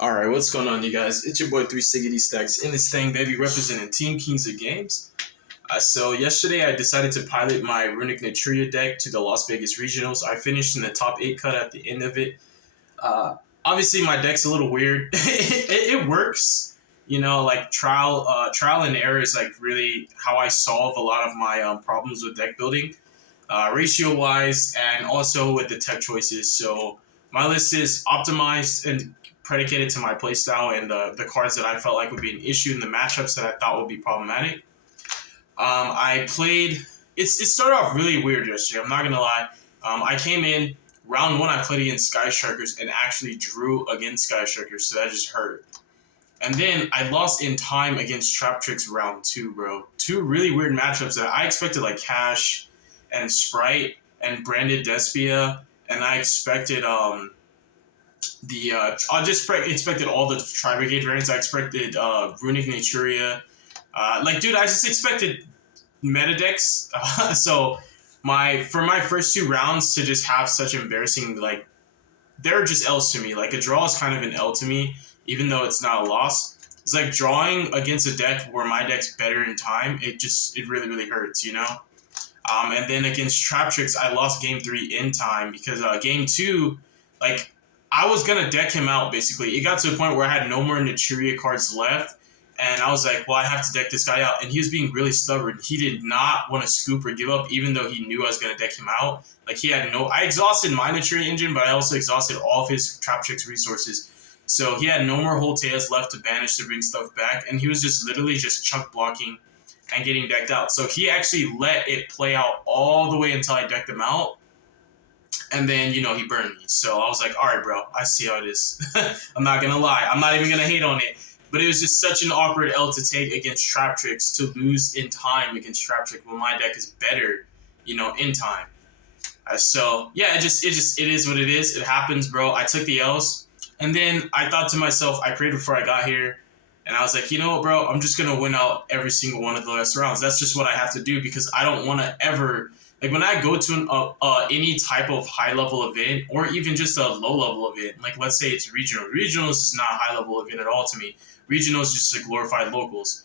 All right, what's going on, you guys? It's your boy Three Siggity Stacks in this thing, baby, representing Team Kings of Games. So yesterday I decided to pilot my Runick Naturia deck to the Las Vegas Regionals. I finished in the top 8 cut at the end of it. Obviously, my deck's a little weird. it works, like trial and error is like really how I solve a lot of my problems with deck building, ratio wise, and also with the tech choices. So my list is optimized and predicated to my playstyle and the cards that I felt like would be an issue in the matchups that I thought would be problematic. I played. It started off really weird yesterday. I'm not gonna lie. I came in round one. I played against Sky Strikers and actually drew against Sky Strikers, so that just hurt. And then I lost in time against Trap Tricks round two, bro. Two really weird matchups that I expected, like Cash and Sprite and Branded Despia, and I expected I just expected all the Tri Brigade variants. I expected Runick Naturia. Dude, I just expected meta decks. So for my first two rounds to just have such embarrassing, like, they're just L's to me. Like, a draw is kind of an L to me, even though it's not a loss. It's like drawing against a deck where my deck's better in time. It really, really hurts, And then against Trap Tricks, I lost game 3 in time because game 2, like, I was going to deck him out, basically. It got to a point where I had no more Naturia cards left, and I was like, well, I have to deck this guy out. And he was being really stubborn. He did not want to scoop or give up, even though he knew I was going to deck him out. Like, I exhausted my Naturia engine, but I also exhausted all of his Trap Tricks resources. So he had no more Holteas left to banish to bring stuff back, and he was just literally just chunk blocking and getting decked out. So he actually let it play out all the way until I decked him out. And then, he burned me. So I was like, all right, bro, I see how it is. I'm not going to lie. I'm not even going to hate on it. But it was just such an awkward L to take against Trap Tricks, to lose in time against Trap Tricks when my deck is better, in time. So, yeah, it is what it is. It happens, bro. I took the L's. And then I thought to myself, I prayed before I got here. And I was like, you know what, bro? I'm just going to win out every single one of the last rounds. That's just what I have to do, because I don't want to ever... Like, when I go to any type of high-level event, or even just a low-level event, like, let's say it's regional. Regionals is not a high-level event at all to me. Regionals is just a glorified locals.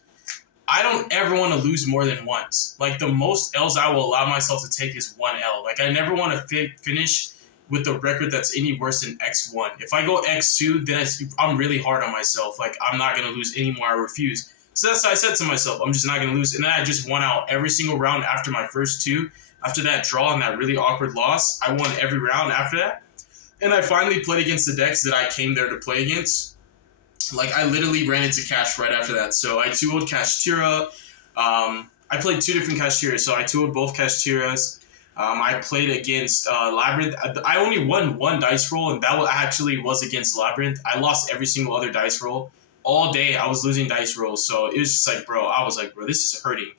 I don't ever want to lose more than once. Like, the most L's I will allow myself to take is 1 L. Like, I never want to finish with a record that's any worse than X1. If I go X2, then I'm really hard on myself. Like, I'm not going to lose anymore. I refuse. So that's what I said to myself. I'm just not going to lose. And then I just won out every single round after my first two. After that draw and that really awkward loss, I won every round after that. And I finally played against the decks that I came there to play against. Like, I literally ran into Cash right after that. So I 2-0'd Kashtira. I played 2 different Kashtiras. So I 2-0'd both Kashtiras. I played against Labyrinth. I only won 1 dice roll, and that actually was against Labyrinth. I lost every single other dice roll. All day, I was losing dice rolls. So it was just like, bro, this is hurting.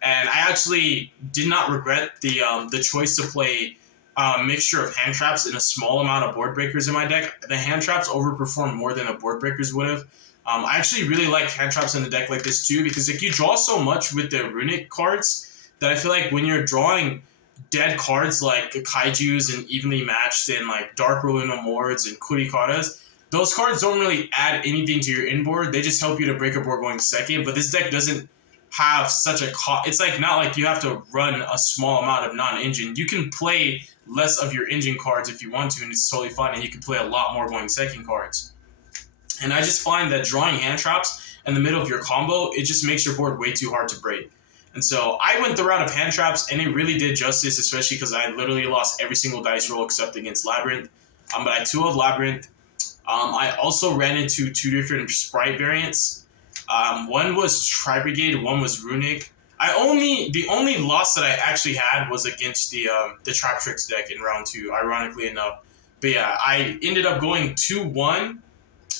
And I actually did not regret the choice to play a mixture of hand traps and a small amount of board breakers in my deck. The hand traps overperformed more than the board breakers would have. I actually really like hand traps in a deck like this too, because like, you draw so much with the Runick cards that I feel like when you're drawing dead cards like Kaijus and evenly matched and like Dark Ruler No Mores and Kurikaras, those cards don't really add anything to your inboard. They just help you to break a board going second, but this deck doesn't have such a it's like not like you have to run a small amount of non-engine. You can play less of your engine cards if you want to, and it's totally fine, and you can play a lot more going second cards. And I just find that drawing hand traps in the middle of your combo, it just makes your board way too hard to break. And so I went the route of hand traps, and it really did justice, especially because I literally lost every single dice roll except against Labyrinth. But I 2-0'd Labyrinth. I also ran into 2 different Sprite variants. One was Tri Brigade, one was Runick. The only loss that I actually had was against the Trap Tricks deck in round 2, ironically enough. But yeah, I ended up going 2-1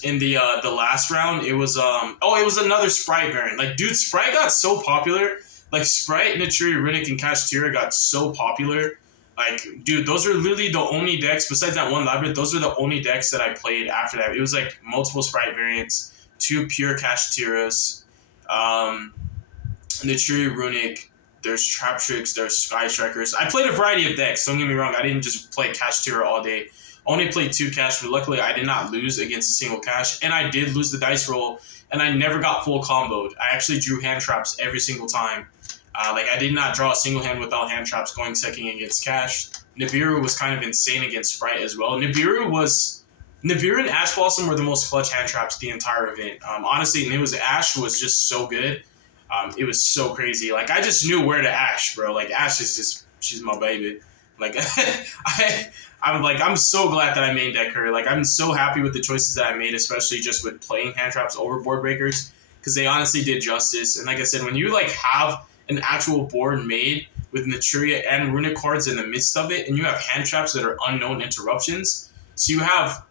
in the last round. It was it was another Sprite variant. Like, dude, Sprite got so popular. Like, Sprite, Naturia, Runick, and Kashtira got so popular. Like, dude, those are literally the only decks, besides that one Labyrinth, those are the only decks that I played after that. It was like multiple Sprite variants, 2 pure Kashtiras, Naturia, Runick, there's Trap Tricks, there's Sky Strikers. I played a variety of decks, don't get me wrong. I didn't just play Kashtira all day. Only played 2 cash, but luckily I did not lose against a single cash, and I did lose the dice roll, and I never got full comboed. I actually drew hand traps every single time. Like, I did not draw a single hand without hand traps going second against cash. Nibiru was kind of insane against Sprite as well. Nibiru and Ash Blossom were the most clutch hand traps the entire event. Honestly, and it was Ash was just so good. It was so crazy. Like, I just knew where to Ash, bro. Like, Ash is just, she's my baby. Like, I'm so glad that I main deck her. Like, I'm so happy with the choices that I made, especially just with playing hand traps over board breakers, because they honestly did justice. And like I said, when you like have an actual board made with Naturia and Runick cards in the midst of it, and you have hand traps that are unknown interruptions, so you have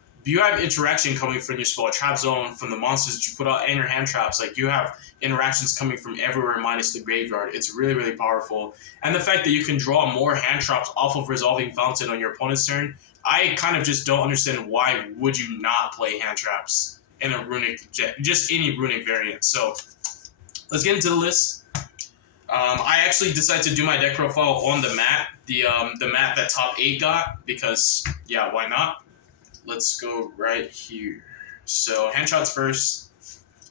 interaction coming from your spell trap zone, from the monsters that you put out, and your hand traps. Like, you have interactions coming from everywhere minus the graveyard. It's really, really powerful. And the fact that you can draw more hand traps off of Resolving Fountain on your opponent's turn, I kind of just don't understand why would you not play hand traps in a Runick, just any Runick variant. So let's get into the list. I actually decided to do my deck profile on the mat, the mat that top 8 got, because, yeah, why not? Let's go right here. So, hand shots first.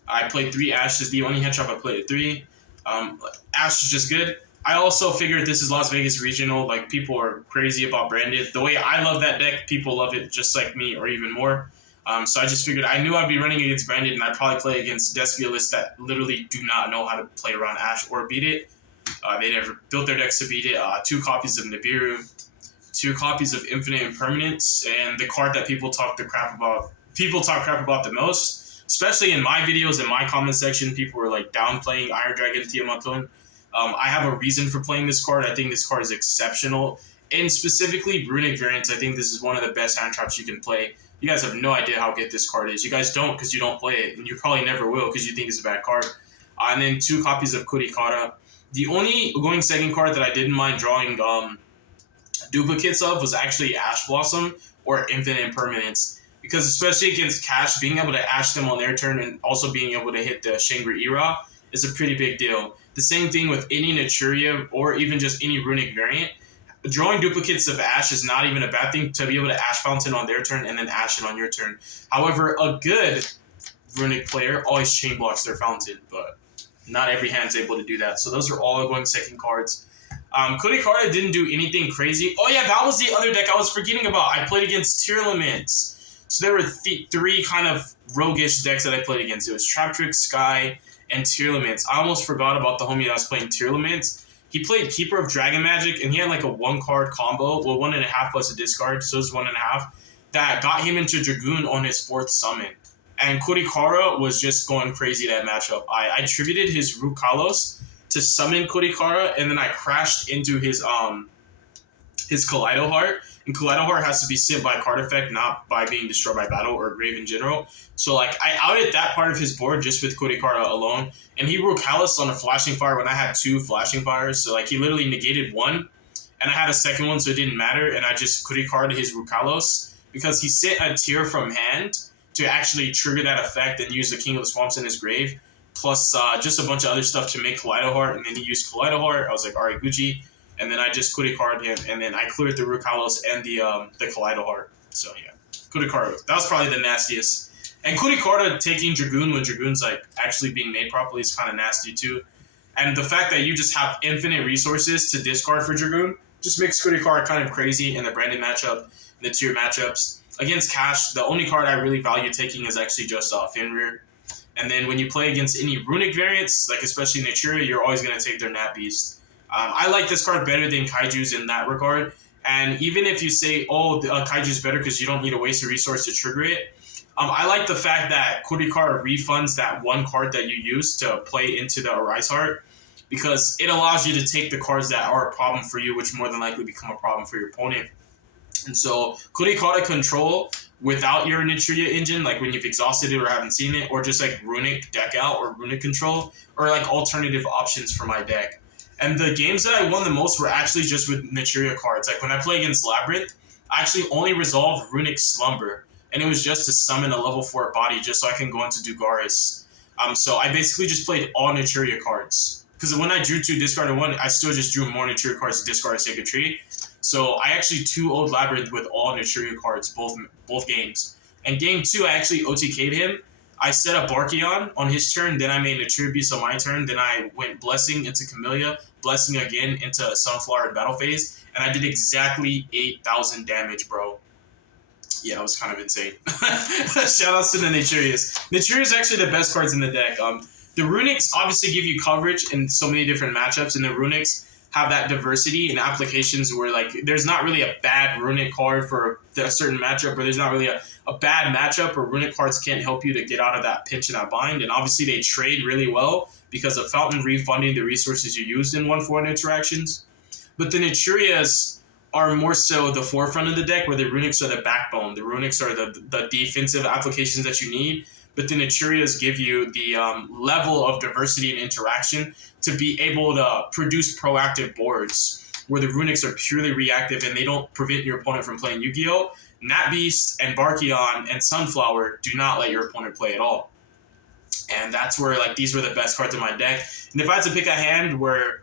I played 3 Ash. This is the only hand shot I played at 3. Ash is just good. I also figured this is Las Vegas Regional. Like, people are crazy about Branded. The way I love that deck, people love it just like me, or even more. So I just figured I knew I'd be running against Branded, and I'd probably play against Despialists that literally do not know how to play around Ash or beat it. They never built their decks to beat it. 2 copies of Nibiru, 2 copies of Infinite Impermanence, and the card that people talk crap about the most, especially in my videos, in my comment section, people were like downplaying Iron Dragon Tiamatun. I have a reason for playing this card. I think this card is exceptional, and specifically Runick variants. I think this is one of the best hand traps you can play. You guys have no idea how good this card is. You guys don't, because you don't play it, and you probably never will because you think it's a bad card. And then 2 copies of Kurikara. The only going second card that I didn't mind drawing duplicates of was actually Ash Blossom or Infinite Impermanence, because especially against Cash, being able to Ash them on their turn and also being able to hit the Shangri-Ira is a pretty big deal. The same thing with any Naturia or even just any Runick variant. Drawing duplicates of Ash is not even a bad thing, to be able to Ash Fountain on their turn and then Ash it on your turn. However, a good Runick player always chain blocks their Fountain, but not every hand's able to do that. So those are all going second cards. Kurikara didn't do anything crazy. Oh yeah, that was the other deck I was forgetting about. I played against Tearlaments. So there were 3 kind of roguish decks that I played against. It was Traptrick, Sky, and Tearlaments. I almost forgot about the homie that was playing Tearlaments. He played Keeper of Dragon Magic, and he had like a 1-card combo, well, 1.5 plus a discard, so it was 1.5, that got him into Dragoon on his 4th summon. And Kurikara was just going crazy that matchup. I attributed his Rukalos to summon Kurikara, and then I crashed into his Kaleido Heart. And Kaleido Heart has to be sent by card effect, not by being destroyed by battle or grave in general. So like, I outed that part of his board just with Kurikara alone. And he Rukalos on a Flashing Fire when I had 2 Flashing Fires. So like, he literally negated 1, and I had a second one, so it didn't matter. And I just Kurikara his Rukalos because he sent a tier from hand to actually trigger that effect and use the King of the Swamps in his grave, plus just a bunch of other stuff to make Kaleido Heart, and then he used Kaleido Heart. I was like, alright, Gucci, and then I just Kurikara him, and then I cleared the Rukalos and the Kaleido Heart. So yeah, Kurikara, that was probably the nastiest. And Kurikara taking Dragoon when Dragoon's like actually being made properly is kind of nasty too. And the fact that you just have infinite resources to discard for Dragoon just makes Kurikara kind of crazy in the Branded matchup, the tier matchups. Against Cash, the only card I really value taking is actually just Fenrir. And then when you play against any Runick variants, like especially Naturia, you're always going to take their Nat Beast. I like this card better than Kaiju's in that regard. And even if you say, oh, Kaiju's better because you don't need to waste a resource to trigger it, I like the fact that Kurikara refunds that 1 card that you use to play into the Arise Heart, because it allows you to take the cards that are a problem for you, which more than likely become a problem for your opponent. And so Kurikara control without your Naturia engine, like when you've exhausted it or haven't seen it, or just like Runick deck out or Runick control, or like alternative options for my deck. And the games that I won the most were actually just with Naturia cards. Like when I play against Labyrinth, I actually only resolved Runick Slumber, and it was just to summon a level 4 body just so I can go into Dugaris. So I basically just played all Naturia cards. Because when I drew 2, discarded 1, I still just drew more Naturia cards to discard a Sacred Tree. So I actually 2-0'd Labyrinth with all Naturia cards, both games. And game 2, I actually OTK'd him. I set up Barkion on his turn, then I made Naturia Beast on my turn, then I went Blessing into Camellia, Blessing again into Sunflower in battle phase, and I did exactly 8,000 damage, bro. Yeah, it was kind of insane. Shoutouts to the Naturias. Naturia is actually the best cards in the deck. The Runicks obviously give you coverage in so many different matchups, and the Runicks have that diversity in applications where, like, there's not really a bad Runick card for a certain matchup, or there's not really a bad matchup where Runick cards can't help you to get out of that pinch and that bind. And obviously they trade really well because of Fountain refunding the resources you used in 1-4 interactions. But the Naturias are more so the forefront of the deck, where the Runicks are the backbone. The Runicks are the defensive applications that you need, but the Naturias give you the level of diversity and interaction to be able to produce proactive boards, where the Runicks are purely reactive and they don't prevent your opponent from playing Yu-Gi-Oh! Nat Beast and Barkion and Sunflower do not let your opponent play at all. And that's where, like, these were the best cards in my deck. And if I had to pick a hand where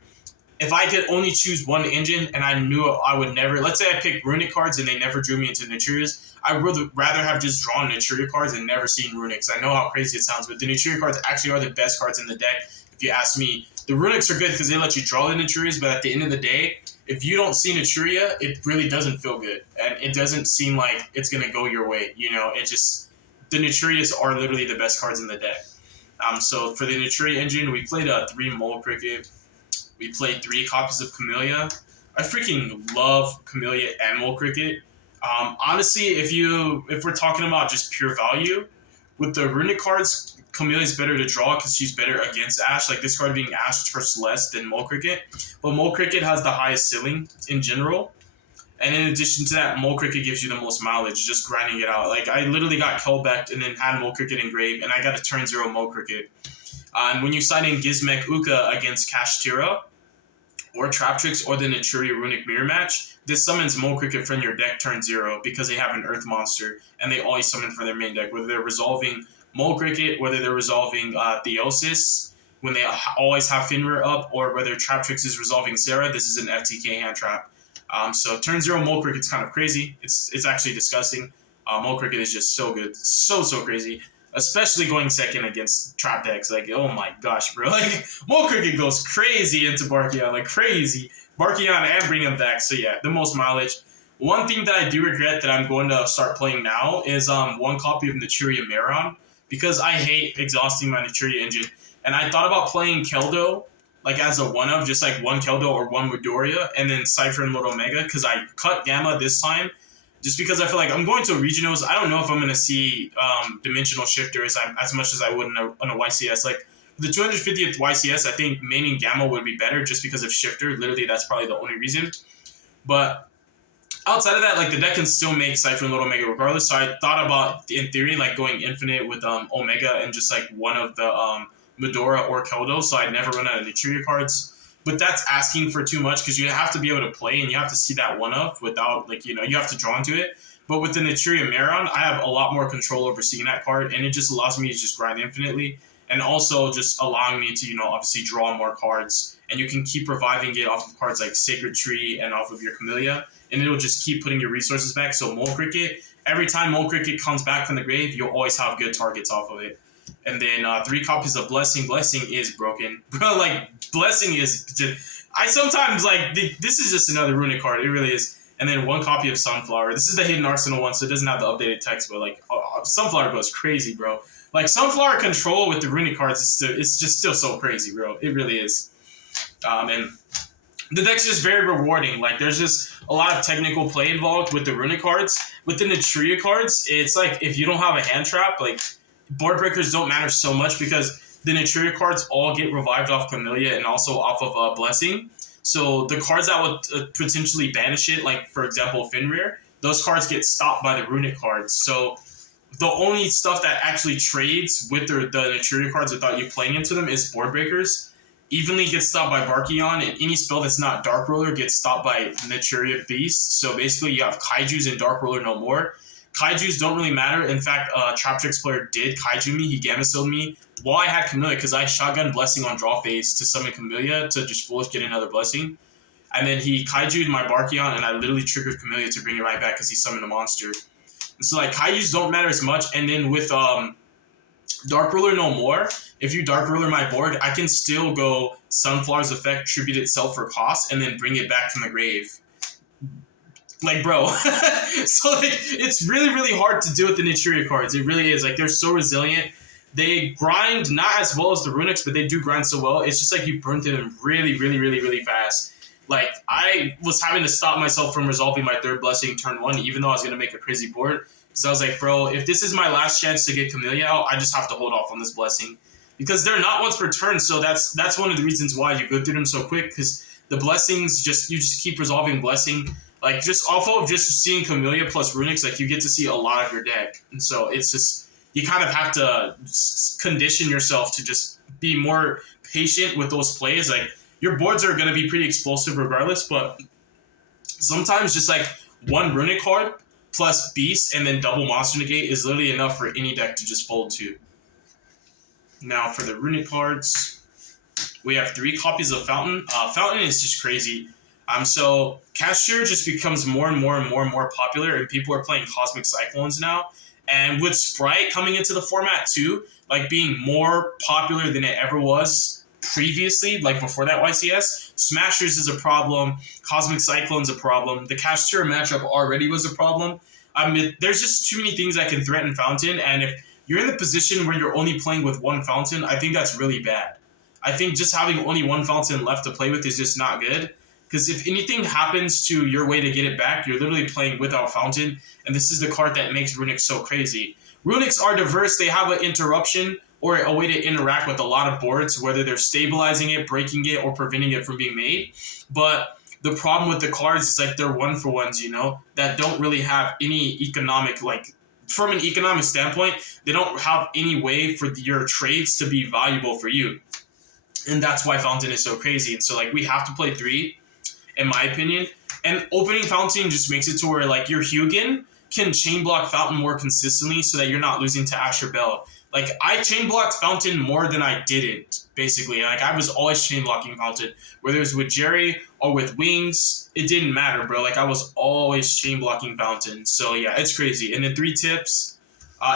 if I could only choose one engine and I knew I would never, let's say I picked Runick cards and they never drew me into Naturias, I would rather have just drawn Naturia cards and never seen Runicks. I know how crazy it sounds, but the Naturia cards actually are the best cards in the deck, if you ask me. The Runicks are good because they let you draw the Naturias, but at the end of the day, if you don't see Naturia, it really doesn't feel good. And it doesn't seem like it's going to go your way. You know, it just, the Naturias are literally the best cards in the deck. So for the Naturia engine, we played 3 Mole Cricket. We played 3 copies of Camellia. I freaking love Camellia and Mole Cricket. Honestly, if we're talking about just pure value, with the Runick cards, Camellia is better to draw because she's better against Ash. Like, this card being Ash hurts less than Mole Cricket. But Mole Cricket has the highest ceiling in general. And in addition to that, Mole Cricket gives you the most mileage, just grinding it out. Like, I literally got Kelbecked and then had Mole Cricket engraved, and I got a turn 0 Mole Cricket. And when you sign in Gizmek Uka against Kashtira, or Traptrix, or the Naturia Runick Mirror Match, this summons Mole Cricket from your deck turn 0 because they have an Earth monster, and they always summon from their main deck, whether they're resolving Mole Cricket, whether they're resolving Theosis, when they always have Finrear up, or whether Traptrix is resolving Sarah. This is an FTK hand trap. So turn 0 Mole Cricket's kind of crazy. It's actually disgusting. Mole Cricket is just so good. So crazy. Especially going second against trap decks. Like, oh my gosh, bro. Like, Mole Cricket goes crazy into Barkion. Like, crazy. Barkion and bring him back. So yeah, the most mileage. One thing that I do regret that I'm going to start playing now is 1 copy of Naturia Meron, because I hate exhausting my Naturia engine. And I thought about playing Keldo, like, as a one-of, just like 1 Keldo or 1 Midoriya, and then Cypher and Lord Omega, because I cut Gamma this time, just because I feel like I'm going to regionals. I don't know if I'm going to see Dimensional Shifter as much as I would on a YCS. Like, the 250th YCS, I think maining Gamma would be better just because of Shifter. Literally, that's probably the only reason. But outside of that, like, the deck can still make Cypher and Little Omega regardless. So I thought about, in theory, like, going infinite with Omega and just, like, one of the Medora or Keldo, so I'd never run out of Naturia cards. But that's asking for too much because you have to be able to play and you have to see that one-of without, like, you know, you have to draw into it. But with the Naturia Meron, I have a lot more control over seeing that card, and it just allows me to just grind infinitely, and also just allowing me to, you know, obviously draw more cards. And you can keep reviving it off of cards like Sacred Tree and off of your Camellia, and it'll just keep putting your resources back. So Mole Cricket, every time Mole Cricket comes back from the grave, you'll always have good targets off of it. And then 3 copies of Blessing. Blessing is broken. Bro, like, Blessing is just... I sometimes, like, this is just another Runick card. It really is. And then 1 copy of Sunflower. This is the Hidden Arsenal one, so it doesn't have the updated text, but, like, Sunflower goes crazy, bro. Like, Sunflower control with the Runick cards, it's just still so crazy, bro. It really is. And the deck's just very rewarding. Like, there's just a lot of technical play involved with the Runick cards. With the Naturia cards, it's like, if you don't have a hand trap, like... Board breakers don't matter so much because the Naturia cards all get revived off Camellia and also off of Blessing. So the cards that would potentially banish it, like, for example, Finrear, those cards get stopped by the Runick cards. So the only stuff that actually trades with the Naturia cards without you playing into them is board breakers. Evenly gets stopped by Barkion, and any spell that's not Dark Roller gets stopped by Naturia Beast. So basically you have Kaijus and Dark Roller no more. Kaijus don't really matter. In fact, Traptrix player did Kaiju me. He Gamma Sealed me while I had Camellia because I shotgun Blessing on draw phase to summon Camellia to just foolish get another Blessing. and then he kaiju'd my Barkion, and I literally triggered Camellia to bring it right back because he summoned a monster. And so like kaijus don't matter as much, and then with Dark Ruler no more, if you Dark Ruler my board, I can still go Sunflower's Effect, tribute itself for cost, and then bring it back from the grave. Like, bro. So, like, it's really, really hard to do with the Naturia cards. It really is. Like, they're so resilient. They grind not as well as the Runicks, but they do grind so well. It's just like you burn through them really, really, really, really fast. Like, I was having to stop myself from resolving my third blessing turn 1, even though I was going to make a crazy board. So I was like, bro, if this is my last chance to get Camellia out, I just have to hold off on this blessing. Because they're not once per turn, so that's one of the reasons why you go through them so quick, because the blessings, you just keep resolving blessing. Like, just off of just seeing Camellia plus Runicks, like, you get to see a lot of your deck. And so it's just, you kind of have to condition yourself to just be more patient with those plays. Like, your boards are going to be pretty explosive regardless, but sometimes just, like, one Runick card plus Beast and then double Monster Negate is literally enough for any deck to just fold to. Now, for the Runick cards, we have 3 copies of Fountain. Fountain is just crazy. So Cashier just becomes more and more and more and more popular, and people are playing Cosmic Cyclones now. And with Sprite coming into the format too, like being more popular than it ever was previously, like before that YCS, Smashers is a problem, Cosmic Cyclone's a problem, the Cashier matchup already was a problem. I mean, there's just too many things that can threaten Fountain, and if you're in the position where you're only playing with one Fountain, I think that's really bad. I think just having only one Fountain left to play with is just not good. Because if anything happens to your way to get it back, you're literally playing without Fountain, and this is the card that makes Runick so crazy. Runicks are diverse. They have an interruption or a way to interact with a lot of boards, whether they're stabilizing it, breaking it, or preventing it from being made. But the problem with the cards is like they're one-for-ones, you know, that don't really have any economic, like, from an economic standpoint, they don't have any way for your trades to be valuable for you. And that's why Fountain is so crazy. And so, like, we have to play 3. In my opinion. And opening Fountain just makes it to where, like, your Hugin can chain block Fountain more consistently so that you're not losing to Asher Bell. Like, I chain blocked Fountain more than I didn't, basically. Like, I was always chain blocking Fountain. Whether it was with Jerry or with Wings, it didn't matter, bro. Like, I was always chain blocking Fountain. So, yeah, it's crazy. And then 3 tips.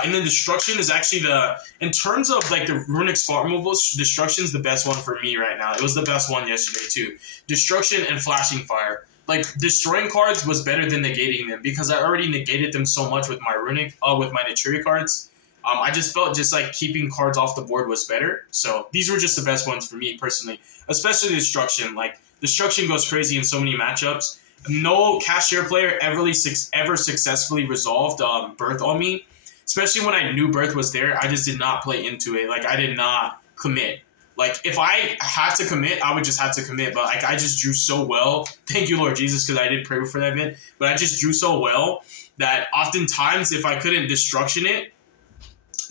And then Destruction is actually in terms of like the Runick spot removals, Destruction's the best one for me right now. It was the best one yesterday too. Destruction and Flashing Fire. Like, destroying cards was better than negating them because I already negated them so much with my Runick, with my Naturia cards. I just felt just like keeping cards off the board was better. So these were just the best ones for me personally, especially Destruction. Like, Destruction goes crazy in so many matchups. No Cashier player ever successfully resolved Birth on me. Especially when I knew Birth was there, I just did not play into it. Like, I did not commit. Like, if I had to commit, I would just have to commit. But, like, I just drew so well. Thank you, Lord Jesus, because I did pray before that event. But I just drew so well that oftentimes, if I couldn't Destruction it,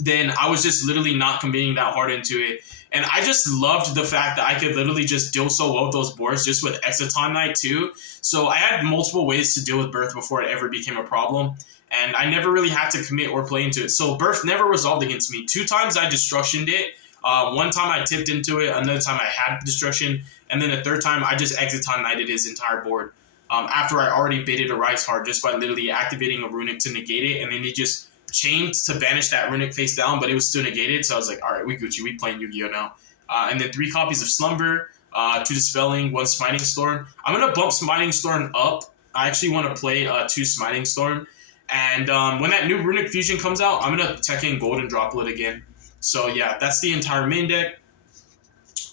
then I was just literally not committing that hard into it. And I just loved the fact that I could literally just deal so well with those boards just with Exciton Knight, too. So I had multiple ways to deal with Birth before it ever became a problem. And I never really had to commit or play into it. So Birth never resolved against me. 2 times I Destructioned it. One time I tipped into it. Another time I had Destruction. And then the third time I just Exciton Knighted his entire board. After I already baited a Rice Heart just by literally activating a Runick to negate it. And then he just chained to banish that Runick face down, but it was still negated. So I was like, all right, we Gucci. We playing Yu-Gi-Oh now. And then 3 copies of Slumber, 2 Dispelling, 1 Smiting Storm. I'm going to bump Smiting Storm up. I actually want to play 2 Smiting Storm. And when that new Runick Fusion comes out, I'm going to tech in Golden Droplet again. So, yeah, that's the entire main deck.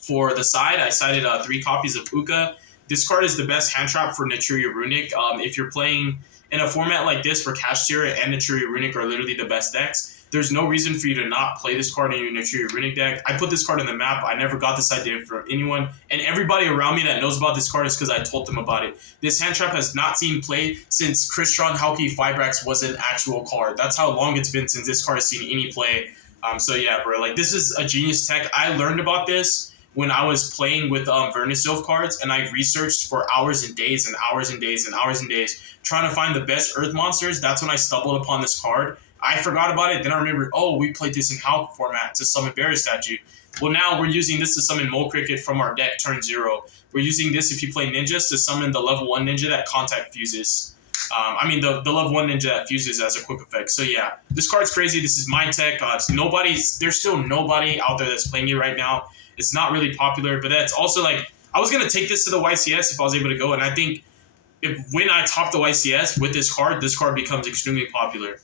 For the side, I sided 3 copies of Uka. This card is the best hand trap for Naturia Runick. If you're playing in a format like this where Cashier and Naturia Runick are literally the best decks, there's no reason for you to not play this card in your Naturia Runick deck. I put this card on the map. I never got this idea from anyone. And everybody around me that knows about this card is because I told them about it. This hand trap has not seen play since Crystron Hauki Fibrax was an actual card. That's how long it's been since this card has seen any play. So yeah, bro, like, this is a genius tech. I learned about this when I was playing with Vernisylph cards, and I researched for hours and days and hours and days and hours and days trying to find the best Earth monsters. That's when I stumbled upon this card. I forgot about it. Then I remembered, oh, we played this in Hulk format to summon Barrier Statue. Well, now we're using this to summon Mole Cricket from our deck turn 0. We're using this if you play ninjas to summon the level 1 ninja that contact fuses. The level 1 ninja that fuses as a quick effect. So yeah, this card's crazy. This is my tech. There's still nobody out there that's playing it right now. It's not really popular, but that's also like, I was going to take this to the YCS if I was able to go, and I think when I top the YCS with this card becomes extremely popular.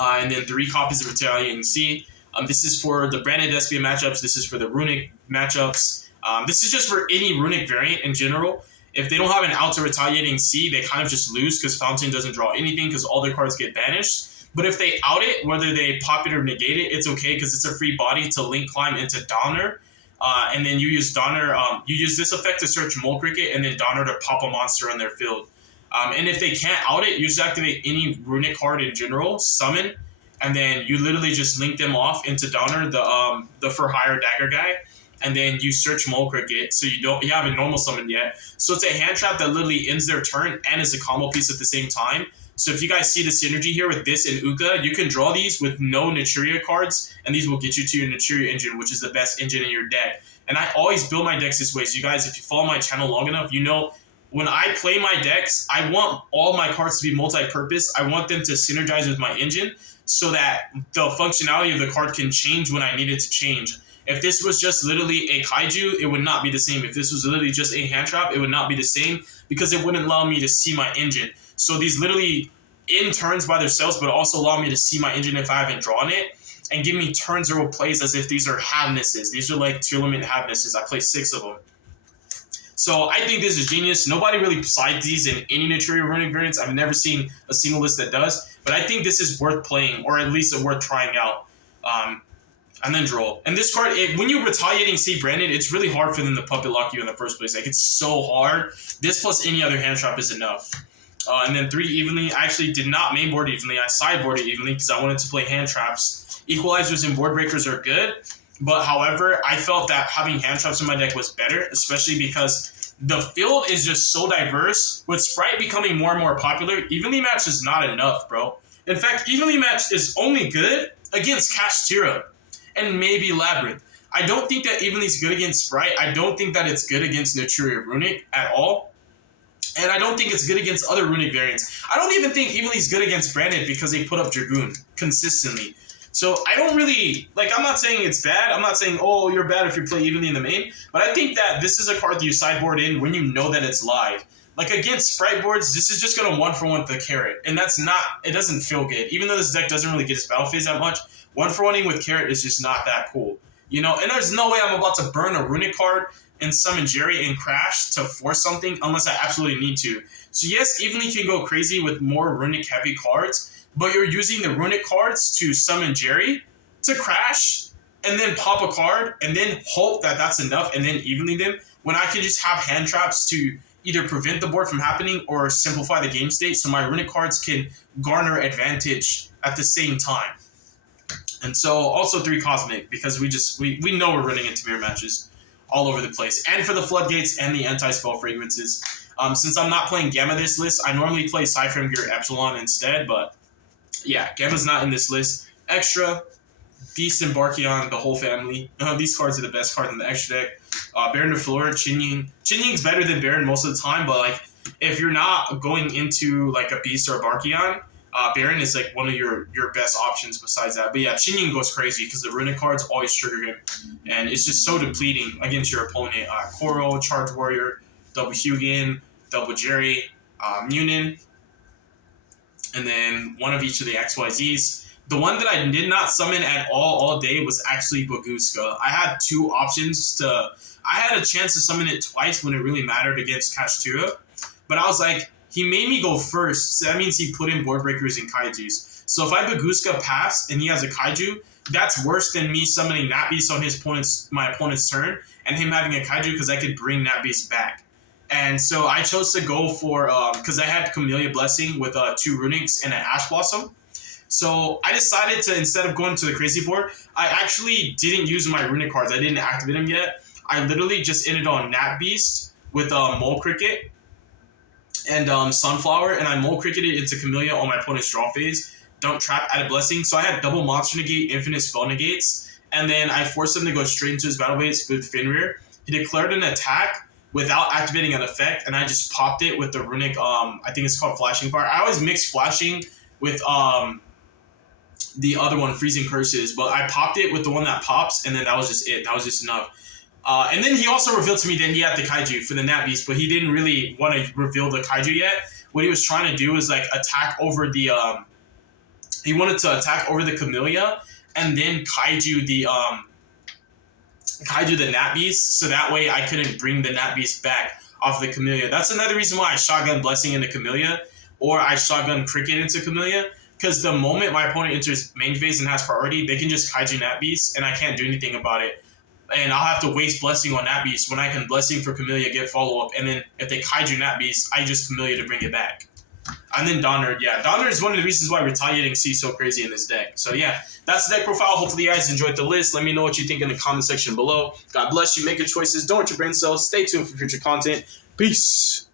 And then 3 copies of Retaliating Sea. This is for the Branded Despia matchups. This is for the Runick matchups. This is just for any Runick variant in general. If they don't have an out to Retaliating Sea, they kind of just lose because Fountain doesn't draw anything because all their cards get banished. But if they out it, whether they pop it or negate it, it's okay because it's a free body to link climb into Donner. And then you use Donner, you use this effect to search Mole Cricket and then Donner to pop a monster on their field. And if they can't out it, you just activate any Runick card in general, summon, and then you literally just link them off into Donner, the for hire dagger guy, and then you search Mole Cricket, so you haven't normal summoned yet. So it's a hand trap that literally ends their turn and is a combo piece at the same time. So if you guys see the synergy here with this and Uka, you can draw these with no Naturia cards, and these will get you to your Naturia engine, which is the best engine in your deck. And I always build my decks this way. So you guys, if you follow my channel long enough, you know when I play my decks, I want all my cards to be multi-purpose. I want them to synergize with my engine so that the functionality of the card can change when I need it to change. If this was just literally a kaiju, it would not be the same. If this was literally just a hand trap, it would not be the same because it wouldn't allow me to see my engine. So these literally end turns by themselves, but also allow me to see my engine if I haven't drawn it, and give me turn 0 plays as if these are Havnesses. These are like tier limit Havnesses. I play 6 of them. So I think this is genius. Nobody really cites these in any Naturia Runick variants. I've never seen a single list that does. But I think this is worth playing, or at least worth trying out. And then draw. And this card, when you're Retaliating Sea branded, it's really hard for them to puppet lock you in the first place. Like, it's so hard. This plus any other hand trap is enough. And then 3 evenly. I actually did not mainboard evenly. I sideboarded evenly because I wanted to play hand traps. Equalizers and board breakers are good. But however, I felt that having hand traps in my deck was better, especially because the field is just so diverse. With Sprite becoming more and more popular, evenly match is not enough, bro. In fact, evenly match is only good against Kashtira and maybe Labyrinth. I don't think that evenly is good against Sprite. I don't think that it's good against Naturia Runick at all. And I don't think it's good against other Runick variants. I don't even think evenly is good against Branded because they put up Dragoon consistently. So I don't really, I'm not saying it's bad. I'm not saying, oh, you're bad if you play evenly in the main. But I think that this is a card that you sideboard in when you know that it's live. Like, against Sprite boards, this is just going to 1-for-1 the Carrot. And that's not, it doesn't feel good. Even though this deck doesn't really get its battle phase that much, 1-for-1ing with Carrot is just not that cool. You know, and there's no way I'm about to burn a Runick card and summon Jerry and Crash to force something unless I absolutely need to. So yes, evenly can go crazy with more Runick heavy cards, but you're using the Runick cards to summon Jerry, to Crash, and then pop a card, and then hope that that's enough, and then evenly them, when I can just have hand traps to either prevent the board from happening or simplify the game state so my Runick cards can garner advantage at the same time. And so also 3 Cosmic, because we know we're running into mirror matches all over the place. And for the Floodgates and the Anti-Spell Fragrances. Since I'm not playing Gamma this list, I normally play Cyframe Gear Epsilon instead, but yeah, Gamma's not in this list. Extra, Beast and Barkion, the whole family. These cards are the best cards in the extra deck. Baron de Fleur, Chin-Ying. Chin-Ying's better than Baron most of the time, but if you're not going into a Beast or a Barkion, Baron is one of your best options besides that. But yeah, Chin-Ying goes crazy because the Runick cards always trigger him. And it's just so depleting against your opponent. Koro, Charge Warrior, Double Hugin, Double Jerry, Munin, and then one of each of the XYZs. The one that I did not summon at all day was actually Baguska. I had 2 options I had a chance to summon it twice when it really mattered against Kashtira, but I was like, he made me go first, so that means he put in board breakers and kaijus. So if I Baguska pass and he has a kaiju, that's worse than me summoning Nat Beast on my opponent's turn and him having a kaiju because I could bring Nat Beast back. And so I chose to go for, because I had Camellia Blessing with 2 Runicks and an Ash Blossom. So I decided to, instead of going to the crazy board, I actually didn't use my Runick cards. I didn't activate them yet. I literally just ended on Nat Beast with Mole Cricket and Sunflower, and I Mole Cricketed into Camellia on my opponent's draw phase. dump trap, add a blessing. So I had double monster negate, infinite spell negates, and then I forced him to go straight into his battle base with Fenrir. He declared an attack without activating an effect, and I just popped it with the Runick, I think it's called Flashing Fire. I always mix Flashing with the other one, Freezing Curses, but I popped it with the one that pops, and then that was just it. That was just enough. And then he also revealed to me that he had the Kaiju for the Nat Beast, but he didn't really want to reveal the Kaiju yet. What he was trying to do was like attack over the he wanted to attack over the Camellia and then Kaiju the Nat Beast, so that way I couldn't bring the Nat Beast back off the Camellia. That's another reason why I shotgun Blessing into Camellia, or I shotgun Cricket into Camellia, because the moment my opponent enters main phase and has priority, they can just Kaiju Nat Beast, and I can't do anything about it. And I'll have to waste Blessing on Nat Beast when I can Blessing for Camellia, get follow-up, and then if they Kaiju Nat Beast, I just Camellia to bring it back. And then Donner, yeah. Donner is one of the reasons why Retaliating C is so crazy in this deck. So yeah, that's the deck profile. Hopefully you guys enjoyed the list. Let me know what you think in the comment section below. God bless you. Make your choices. Don't let your brain cells. Stay tuned for future content. Peace.